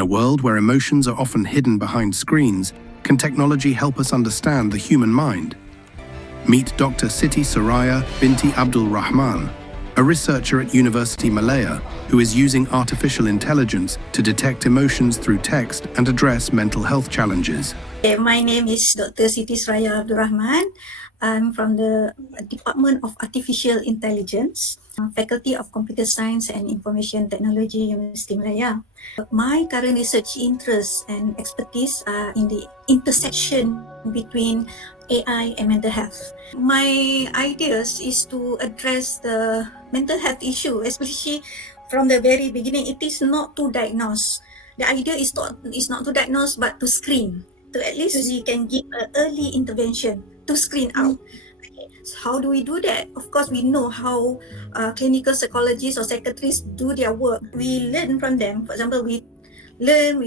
In a world where emotions are often hidden behind screens, can technology help us understand the human mind? Meet Dr. Siti Soraya Abd Rahman, a researcher at Universiti Malaya who is using artificial intelligence to detect emotions through text and address mental health challenges. My name is Dr. Siti Soraya Abd Rahman. I'm from the Department of Artificial Intelligence, Faculty of Computer Science and Information Technology, Universiti Malaya. My current research interests and expertise are in the intersection between AI and mental health. My ideas is to address the mental health issue, especially from the very beginning. It is not to diagnose. The idea is not to diagnose, but to screen. So at least we can give an early intervention to screen out. Okay. So how do we do that? Of course, we know how clinical psychologists or psychiatrists do their work. We learn from them. For example, we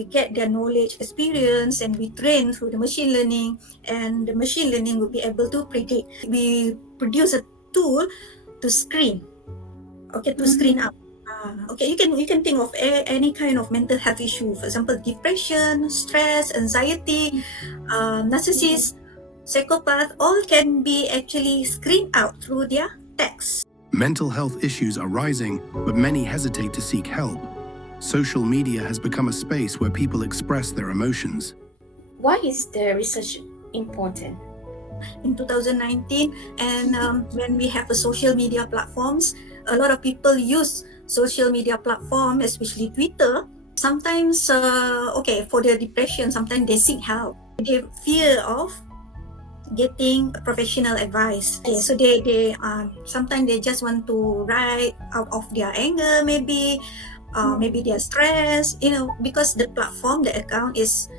get their knowledge, experience, and we train through the machine learning, and the machine learning will be able to predict. We produce a tool to screen, to screen out. Okay, you can think of any kind of mental health issue. For example, depression, stress, anxiety, narcissist, psychopath, all can be actually screened out through their text. Mental health issues are rising, but many hesitate to seek help. Social media has become a space where people express their emotions. Why is the research important? In 2019, and when we have the social media platforms, a lot of people use social media platform, especially Twitter. Sometimes, for their depression, sometimes they seek help. They fear of getting professional advice. Okay, so they sometimes they just want to write out of their anger, maybe their stress, because the platform, the account is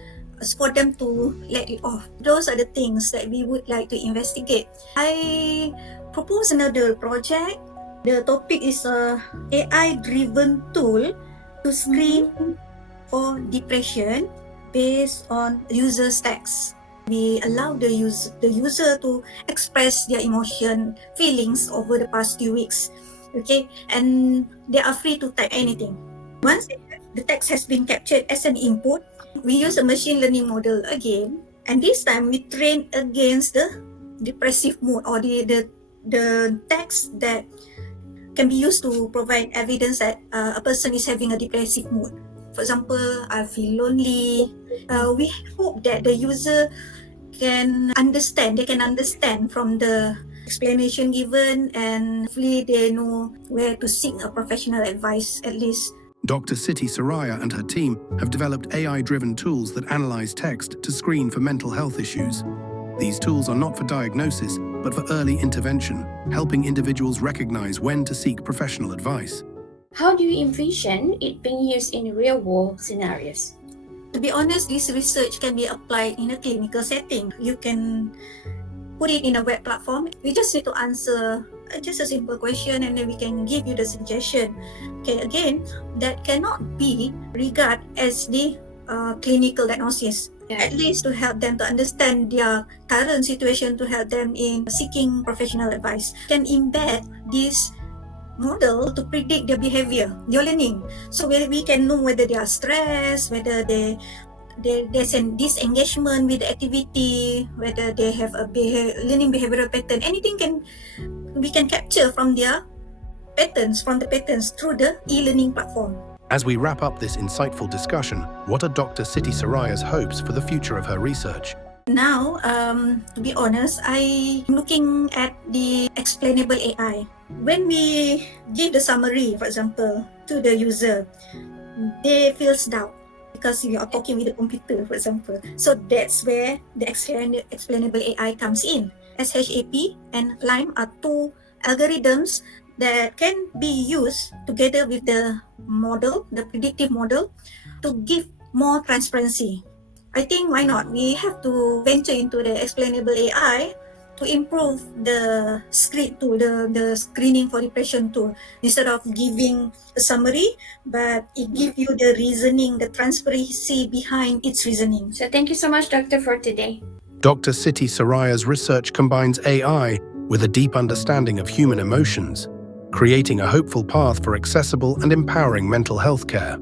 for them to let it off. Those are the things that we would like to investigate. I propose another project. The topic is a AI-driven tool to screen for depression based on user's text. We allow the user to express their emotion, feelings over the past few weeks. Okay, and they are free to type anything. Once the text has been captured as an input, we use a machine learning model again, and this time we train against the depressive mood, or the text that can be used to provide evidence that a person is having a depressive mood. For example, I feel lonely. We hope that the user can understand from the explanation given, and hopefully they know where to seek a professional advice at least. Dr. Siti Soraya and her team have developed AI-driven tools that analyze text to screen for mental health issues. These tools are not for diagnosis, but for early intervention, helping individuals recognize when to seek professional advice. How do you envision it being used in real-world scenarios? To be honest, this research can be applied in a clinical setting. You can put it in a web platform. We just need to answer just a simple question, and then we can give you the suggestion. Okay, again, that cannot be regarded as the clinical diagnosis. At least to help them to understand their current situation, to help them in seeking professional advice. Can embed this model to predict their behavior, their learning. So we can know whether they are stressed, whether there's a disengagement with the activity, whether they have a learning behavioral pattern. Anything we can capture from their patterns, through the e-learning platform. As we wrap up this insightful discussion, what are Dr. Siti Soraya's hopes for the future of her research? Now, to be honest, I'm looking at the explainable AI. When we give the summary, for example, to the user, they feel doubt because we are talking with the computer, for example. So that's where the explainable AI comes in. SHAP and LIME are two algorithms that can be used together with the model, the predictive model, to give more transparency. I think why not? We have to venture into the explainable AI to improve the script tool, the screening for depression tool. Instead of giving a summary, but it gives you the reasoning, the transparency behind its reasoning. So thank you so much, Doctor, for today. Dr. Siti Soraya's research combines AI with a deep understanding of human emotions, creating a hopeful path for accessible and empowering mental health care.